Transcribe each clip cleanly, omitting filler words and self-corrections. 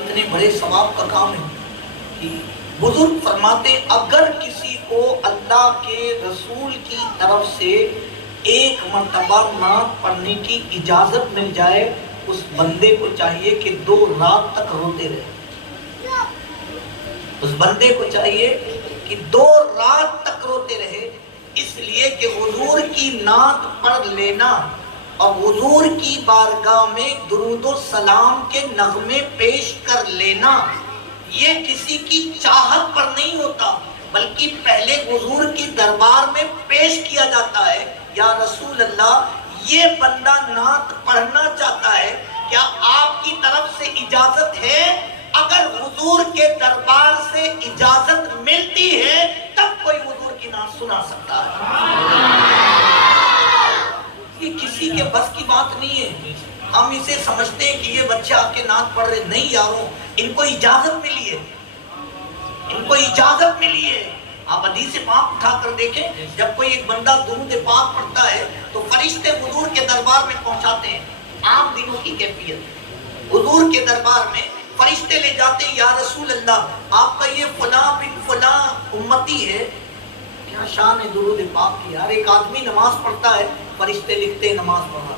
اتنے بڑے ثواب کا کام ہے کہ بزرگ فرماتے اگر کسی کو اللہ کے رسول کی طرف سے ایک مرتبہ نعت پڑھنے کی اجازت مل جائے اس بندے کو چاہیے کہ 2 رات تک روتے رہے. اس بندے کو چاہیے کہ 2 رات تک روتے رہے، اس لیے کہ حضور کی نعت پڑھ لینا اور حضور کی بارگاہ میں درود و سلام کے نغمے پیش کر لینا یہ کسی کی چاہت پر نہیں ہوتا، بلکہ پہلے حضور کی دربار میں پیش کیا جاتا ہے. یا رسول اللہ یہ بندہ نعت پڑھنا چاہتا ہے، کیا آپ کی طرف سے اجازت ہے؟ اگر حضور کے دربار سے اجازت ملتی ہے تب کوئی حضور کی نعت سنا سکتا ہے. یہ کسی کے بس کی بات نہیں ہے. ہم اسے سمجھتے ہیں کہ یہ بچے آ کے نعت پڑھ رہے، نہیں یاروں، ان کو اجازت ملی ہے، ان کو اجازت ملی ہے. آپ حدیث پاک اٹھا کر دیکھیں، جب کوئی ایک بندہ درود پاک پڑھتا ہے تو فرشتے حضور کے دربار میں پہنچاتے ہیں. عام دنوں کی کیفیت، حضور کے دربار میں فرشتے لے جاتے ہیں، یا رسول اللہ آپ کا یہ فلاں بن فلاں امتی ہے، کیا شان ہے درود پاک کی. یار ایک آدمی نماز پڑھتا ہے، فرشتے لکھتے ہیں نماز پڑھا،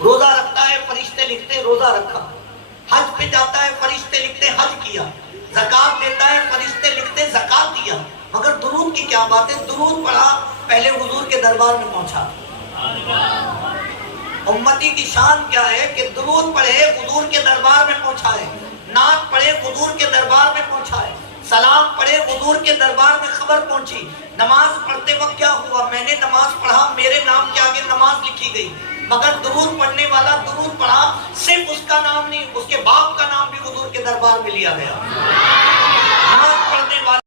روزہ رکھتا ہے، فرشتے لکھتے ہیں روزہ رکھا، حج پہ جاتا ہے، فرشتے لکھتے ہیں حج کیا، زکات دیتا ہے، فرشتے لکھتے ہیں زکات دیا. مگر درود کی کیا بات ہے؟ درود پڑھا، پہلے حضور کے دربار میں پہنچا. امتی کی شان کیا ہے کہ درود پڑھے حضور کے دربار میں پہنچائے، نعت پڑھے حضور کے دربار میں پہنچائے، سلام پڑھے حضور کے دربار میں خبر پہنچی. نماز پڑھتے وقت کیا ہوا؟ میں نے نماز پڑھا، میرے نام کے آگے نماز لکھی گئی، مگر درود پڑھنے والا درود پڑھا، صرف اس کا نام نہیں، اس کے باپ کا نام بھی حضور کے دربار میں لیا گیا. نماز پڑھنے والے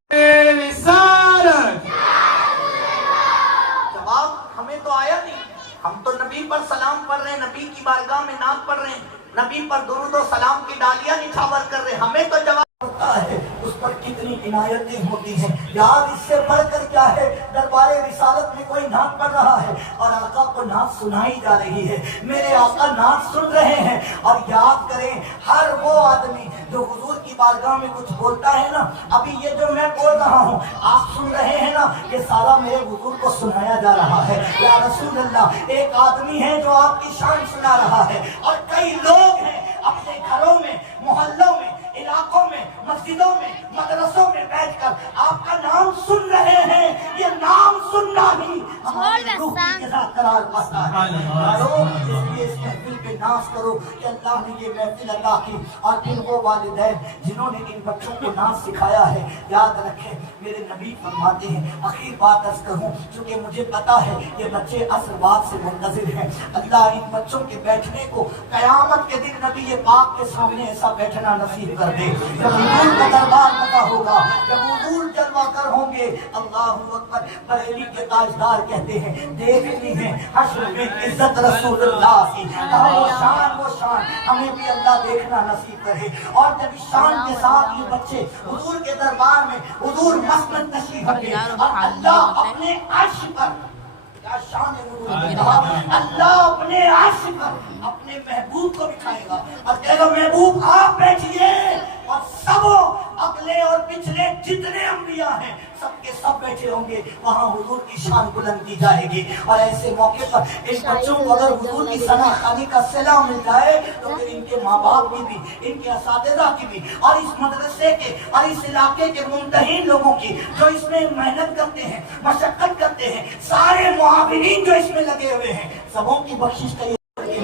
جواب ہمیں تو آیا نہیں. ہم تو نبی پر سلام پڑھ رہے ہیں، نبی کی بارگاہ میں نعت پڑھ رہے ہیں، نبی پر درود و سلام کی ڈالیاں نچھاور کر رہے ہیں. ہمیں تو جواب ہوتا ہے اس پر کتنی عنایتیں ہوتی ہیں. یاد اس سے بڑھ کر کیا ہے؟ دربار رسالت میں کوئی نعت پڑھ رہا ہے اور آقا کو نعت سنائی جا رہی ہے، میرے آقا نعت سن رہے ہیں. اور یاد کریں ہر وہ آدمی جو حضور کی بارگاہ میں کچھ بولتا ہے نا، ابھی یہ جو میں بول رہا ہوں آپ سن رہے ہیں نا، یہ سارا میرے حضور کو سنایا جا رہا ہے. یا رسول اللہ ایک آدمی ہے جو آپ کی شان سنا رہا ہے، اور کئی لوگ ہیں اپنے گھروں میں، محلوں میں، علاقوں میں، مسجدوں میں، مدرسوں میں بیٹھ کر آپ کا نام سن رہے ہیں. یہ نام سننا ہی ہماری روح کی غذا قرار پاتا ہے. اس لیے اس محفل پہ ناز کرو کہ اللہ نے یہ محفل عطا کی. اور پھر وہ والدین جنہوں نے ان بچوں کو ناز سکھایا ہے، یاد رکھیں میرے نبی فرماتے ہیں، اخیر بات عرض کروں چونکہ مجھے پتا ہے یہ بچے عصر بعد سے منتظر ہیں، اللہ ان بچوں کے بیٹھنے کو قیامت کے دن نبی پاک کے سامنے ایسا بیٹھنا نصیب کر دے جب حضور کا دربار لگا ہوگا، جب حضور جلوہ گر ہوں گے. اللہ اکبر. بریلی کے تاجدار کہتے ہیں دیکھنی ہے حشر میں عزت رسول اللہ کی. وہ شان ہمیں بھی اللہ دیکھنا نصیب کرے. اور جب اس شان کے ساتھ یہ بچے حضور کے دربار میں حضور مسند تشریف رکھے اور اللہ اپنے عرش پر، کیا شان ہے اللہ اپنے عرش پر اپنے محبوب کو بٹھائے گا اور کہے گا محبوب آپ بیٹھیے، اور سب اگلے اور پچھلے جتنے انبیاء ہیں سب کے سب بیٹھے ہوں گے. وہاں حضور کی شان بلند کی جائے گی. اور ایسے موقع پر ان بچوں کو اگر حضور کی ثنا خوانی کا صلہ مل جائے تو پھر ان کے ماں باپ کی بھی، ان کے اساتذہ کی بھی، اور اس مدرسے کے اور اس علاقے کے ممتحن لوگوں کی جو اس میں محنت کرتے ہیں، مشقت کرتے ہیں، سارے معاونین جو اس میں لگے ہوئے ہیں، سبوں کی بخشش کا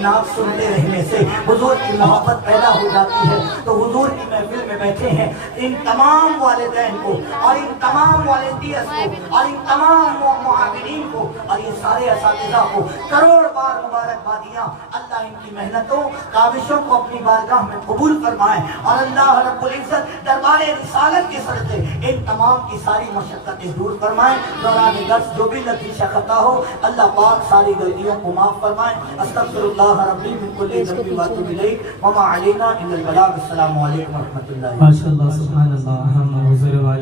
نعت سنتے رہنے سے حضور کی محبت پیدا ہو جاتی ہے. تو حضور کی محفل میں بیٹھے ہیں ان تمام والدین کو اور ان تمام والدیس کو اور ان تمام معاونین کو اور یہ سارے اساتذہ کو کروڑ بار مبارکبادیاں. اللہ ان کی محنتوں کاوشوں کو اپنی بارگاہ میں قبول فرمائے اور اللہ رب العزت دربار رسالت کے صدقے ان تمام کی ساری مشقتیں دور فرمائے. دوران درس جو بھی لطیفہ خطا ہو اللہ پاک ساری غلطیوں کو معاف فرمائے. استغفر اللہ ربی من کل ذنب واتوب الیہ وما علینا الا البلاغ. السلام علیکم ورحمۃ اللہ. ماشاء اللہ، سبحان اللہ.